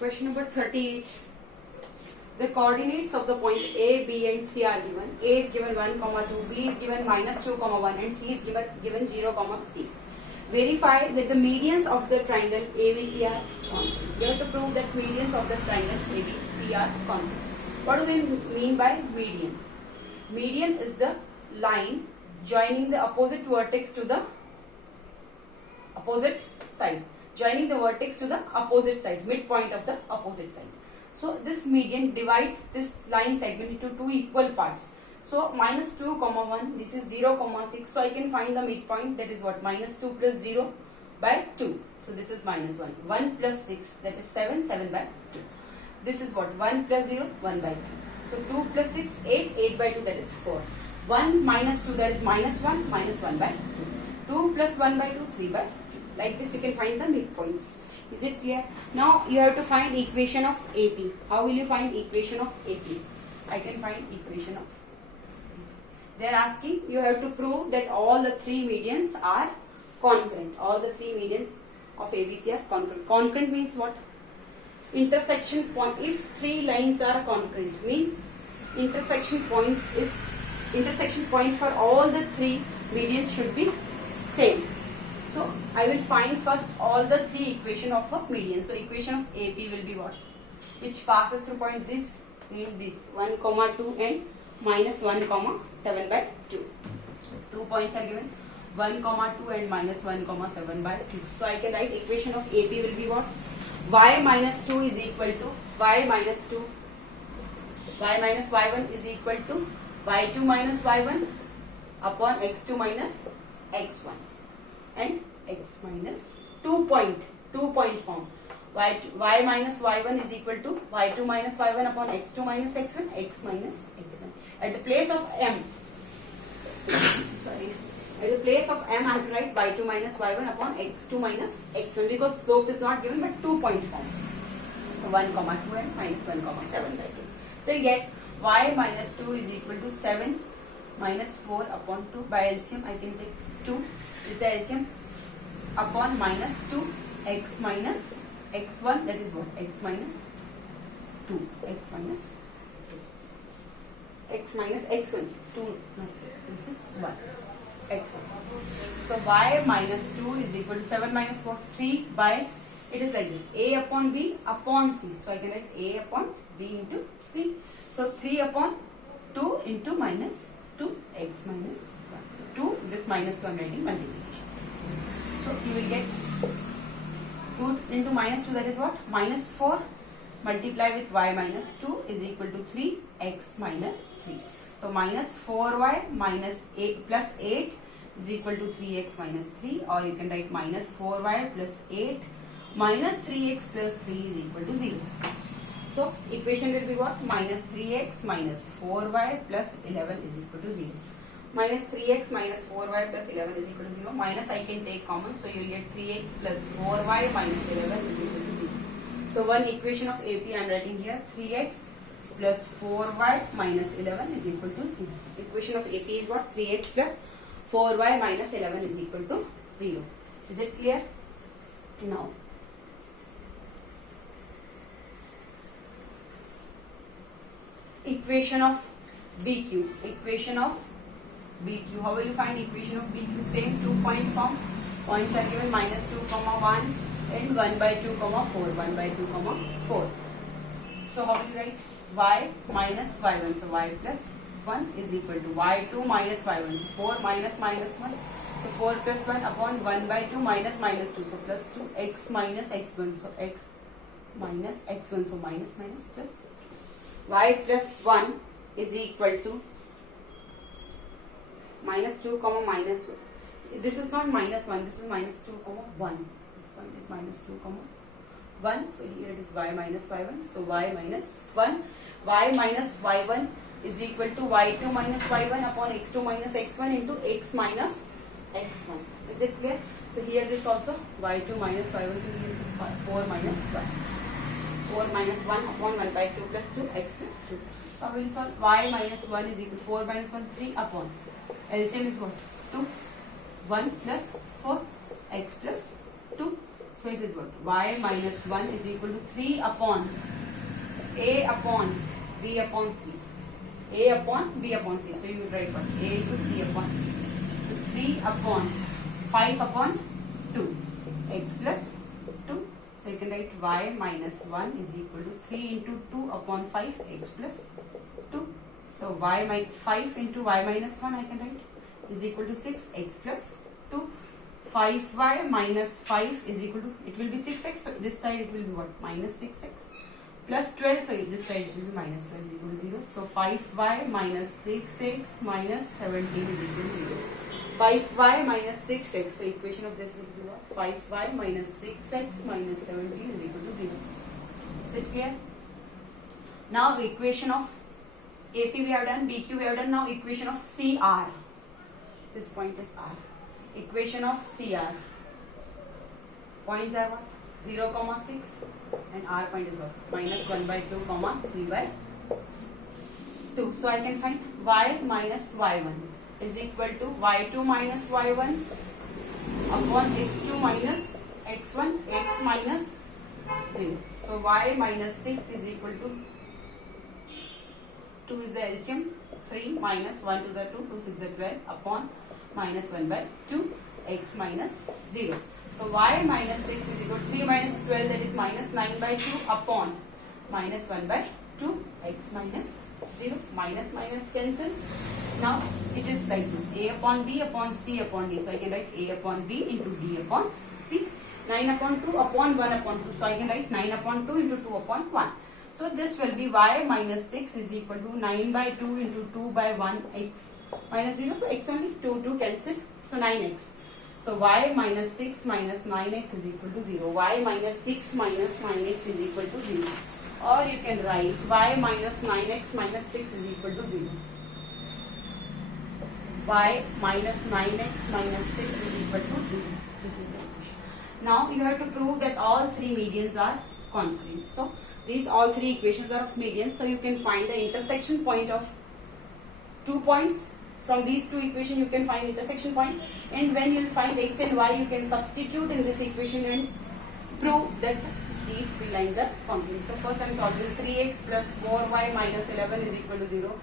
Question number 38. The coordinates of the points A, B and C are given. A is given 1, 2, B is given -2, 1 and C is given 0, C. Verify that the medians of the triangle ABC are congruent. You have to prove that medians of the triangle ABC are congruent. What do we mean by median? Median is the line joining the opposite vertex to the opposite side. Joining the vertex to the opposite side, midpoint of the opposite side. So this median divides this line segment into two equal parts. So -2, 1, this is 0, 6. So I can find the midpoint, that is what? -2 plus 0 by 2. So this is -1. 1 plus 6, that is 7, 7 by 2. This is what? 1 plus 0, 1 by 2. So 2 plus 6, 8, 8 by 2, that is 4. 1 minus 2, that is -1, -1 by 2. 2 plus 1 by 2, 3 by 2. Like this you can find the midpoints. Is it clear? Now you have to find equation of AP. How will you find equation of AP? I can find equation of. They are asking, you have to prove that all the three medians are congruent. All the three medians of ABC are congruent. Congruent means what? Intersection point. If three lines are congruent, means intersection point for all the three medians should be same. So I will find first all the three equation of a median. So equation of AP will be what? Which passes through point this and this. 1, 2 and -1, 7 by 2. 2 points are given. 1, 2 and -1, 7 by 2. So I can write equation of AP will be what? Y minus 2 is equal to y minus 2. Y minus y1 is equal to y2 minus y1 upon x2 minus x1. And x minus 2 point form. Y minus y1 is equal to y2 minus y1 upon x2 minus x1, x minus x1. At the place of m, sorry, at the place of m I have to write y2 minus y1 upon x2 minus x1 because slope is not given but 2 point form. So 1, 2 and -1, 7 by 2. So you get y minus 2 is equal to 7 minus 4 upon 2. By LCM I can take 2 is the LCM upon -2 x minus x1, that is what? X minus 2, x minus 2, x minus x1, 2, no, this is 1, x1. So y minus 2 is equal to 7 minus 4, 3 by, it is like this, a upon b upon c. So I can write a upon b into c. So 3 upon 2 into -2, x minus 1, 2, this -2 I am writing multiplication. So you will get 2 into -2, that is what? -4 multiply with y minus 2 is equal to 3 x minus 3. So -4y minus 8 plus 8 is equal to 3x minus 3, or you can write -4y plus 8 minus 3x plus 3 is equal to 0. So equation will be what? -3x minus 4y plus 11 is equal to 0. -3x minus 4y plus 11 is equal to 0. Minus I can take common, so you will get 3x plus 4y minus 11 is equal to 0. So one equation of AP I am writing here, 3x plus 4y minus 11 is equal to 0. Equation of AP is what? 3x plus 4y minus 11 is equal to 0. Is it clear? Now equation of BQ. Equation of BQ. How will you find equation of BQ? Same 2 point form. Points are given -2, 1 and 1 by 2, 4. 1 by 2, 4. So how will you write? Y minus y1. So y plus 1 is equal to y2 minus y1. So 4 minus -1. So 4 plus 1 upon 1 by 2 minus -2. So plus 2 x minus x1. So x minus x1. So minus plus 2. Y plus 1 is equal to -2, -1. This is not -1, this is -2, 1. This point is -2, 1. So here it is y minus y1. So y minus 1. Y minus y1 is equal to y2 minus y1 upon x2 minus x1 into x minus x1. Is it clear? So here this also y2 minus y1. So here it is 4 minus 1. 4 minus 1 upon 1 by 2 plus 2 x plus 2. So how will you solve? Y minus 1 is equal to 4 minus 1, 3 upon. LCM is what? 2. 1 plus 4 x plus 2. So it is what? Y minus 1 is equal to 3 upon A upon B upon C. A upon B upon C. So you write what? A into C upon B. So 3 upon 5 upon 2. X plus 2. So you can write Y minus 1 is equal to 3 into 2 upon 5 X plus 2. So Y 5 into Y minus 1 I can write is equal to 6 X plus 2. 5Y minus 5 is equal to, it will be 6x. So this side it will be what? Minus 6x. Plus 12, so this side it will be minus 12 is equal to 0. So 5y minus 6x minus 17 is equal to 0. 5y minus 6x, so equation of this will be what? 5y minus 6x minus 17 is equal to 0. Is it clear? Now equation of AP we have done, BQ we have done, now equation of CR. This point is R. Equation of CR. Points are what? 0, 6 and R point is what? Minus 1 by 2, 3 by 2. So I can find Y minus Y1 is equal to Y2 minus Y1 upon X2 minus X1, X minus 0. So Y minus 6 is equal to 2 is the LCM, 3 minus 1 to the 2, 2 6 is 12 upon minus 1 by 2, X minus 0. So Y minus 6 is equal to 3 minus 12, that is minus 9 by 2 upon minus 1 by 2, X minus 0. Minus minus cancel. Now it is like this, A upon B upon C upon D. So I can write A upon B into D upon C. 9 upon 2 upon 1 upon 2. So I can write 9 upon 2 into 2 upon 1. So this will be Y minus 6 is equal to 9 by 2 into 2 by 1 X minus 0. So X only 2 cancel. So 9X. So Y minus 6 minus 9X is equal to 0. Y minus 6 minus 9X is equal to 0. Or you can write Y minus 9X minus 6 is equal to 0. Y minus 9X minus 6 is equal to 0. This is the equation. Now you have to prove that all three medians are congruent. So these all three equations are of medians. So you can find the intersection point of 2 points. From these two equations you can find intersection point, and when you will find X and Y you can substitute in this equation and prove that these three lines are congruent. So first I am solving 3x plus 4y minus 11 is equal to 0,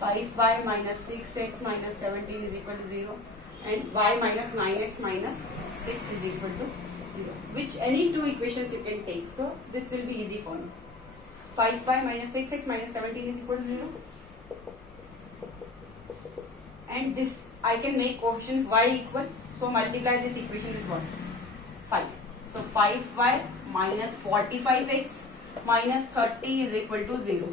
5y minus 6x minus 17 is equal to 0, and y minus 9x minus 6 is equal to 0. Which any two equations you can take. So this will be easy for me. 5y minus 6x minus 17 is equal to 0. And this I can make coefficients y equal, so multiply this equation with what? 5. So 5y minus 45x minus 30 is equal to 0.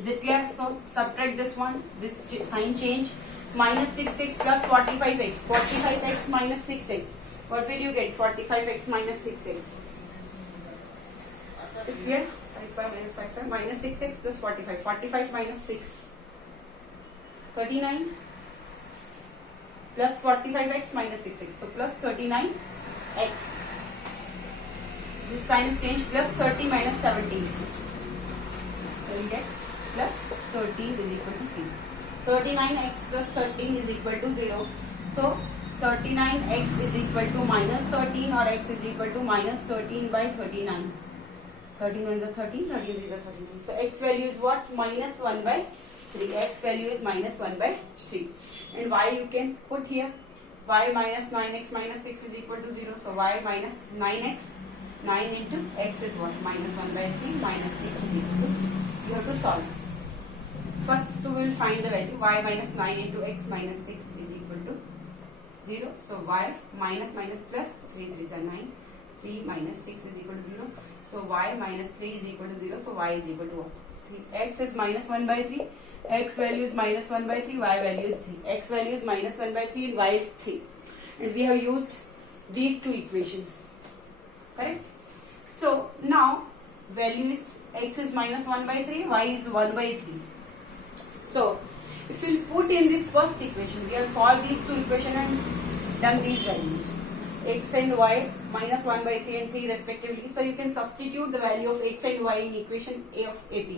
Is it clear? So subtract this one, this sign change, minus 6x plus 45x, 45x minus 6x. What will you get? 45x minus 6x. Is it clear? 55 minus 55 minus 6x plus 45. 45 minus 6. 39 plus 45x minus 6x. So plus 39x. This sign is changed, plus 30 minus 17. So you get plus 13 is equal to 3. 39x plus 13 is equal to 0. So 39x is equal to minus 13, or x is equal to minus 13 by 39. 13 is the 13, 13 is the 39. So x value is what? Minus 1 by 3. X value is minus 1 by 3. And y you can put here. Y minus 9x minus 6 is equal to 0. So y minus 9x. 9 into x is what? Minus 1 by 3 minus 6 is equal to. You have to solve. First we will find the value. Y minus 9 into x minus 6 is equal to 0. So y minus minus plus 3 3s are 9. 3 minus 6 is equal to 0. So y minus 3 is equal to 0. So y is equal to what? 3. X is minus 1 by 3. X value is minus 1 by 3. Y value is 3. X value is minus 1 by 3 and y is 3. And we have used these two equations. Correct? So now value is x is minus 1 by 3. Y is 1 by 3. So if we put in this first equation, we have solved these two equations and done these values. X and y minus 1 by 3 and 3 respectively. So you can substitute the value of x and y in equation A of AP.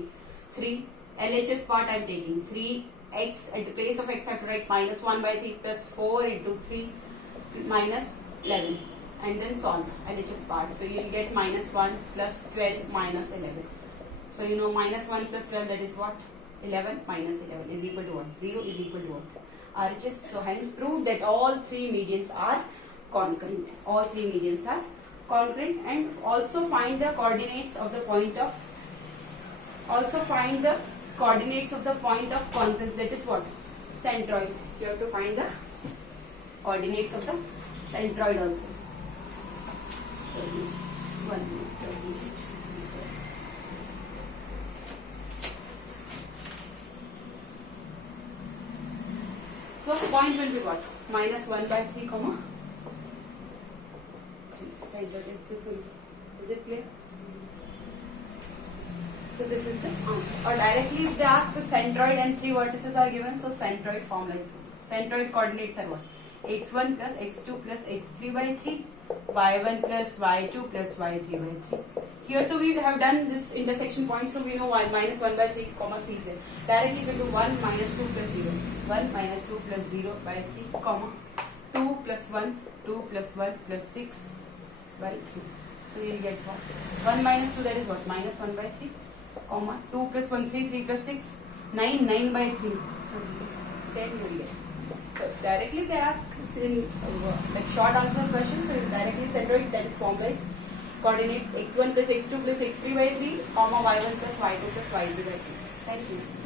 3 LHS part I am taking. 3x at the place of x I have to write minus 1 by 3 plus 4 into 3 minus 11. and then solve LHS part. So you will get minus 1 plus 12 minus 11. So you know minus 1 plus 12, that is what? 11 minus 11 is equal to what? 0 is equal to what? RHS. So hence prove that all three medians are concurrent. All three medians are concurrent, and also find the coordinates of the point of concurrence, that is what? Centroid. You have to find the coordinates of the centroid also. 1 minute. So point will be what? Minus 1 by 3 comma 3. Side that is this one. Is it clear? So this is the answer. Or directly if they ask the centroid and 3 vertices are given, so centroid form like so. Centroid coordinates are what? x1 plus x2 plus x3 by 3, y1 plus y2 plus y3 by 3. Here too we have done this intersection point, so we know y minus 1 by 3 comma 3 is there. Directly we do 1 minus 2 plus 0. 1 minus 2 plus 0 by 3 comma 2 plus 1, 2 plus 1 plus 6 by 3. So you will get what? 1 minus 2, that is what? Minus 1 by 3 comma 2 plus 1, 3, 3 plus 6, 9, 9 by 3. So this is same you will get. So directly they ask in like short answer question, so directly centroid, that is formalized coordinate x1 plus x2 plus x3 by 3 comma y1 plus y2 plus y3 by 3. Thank you.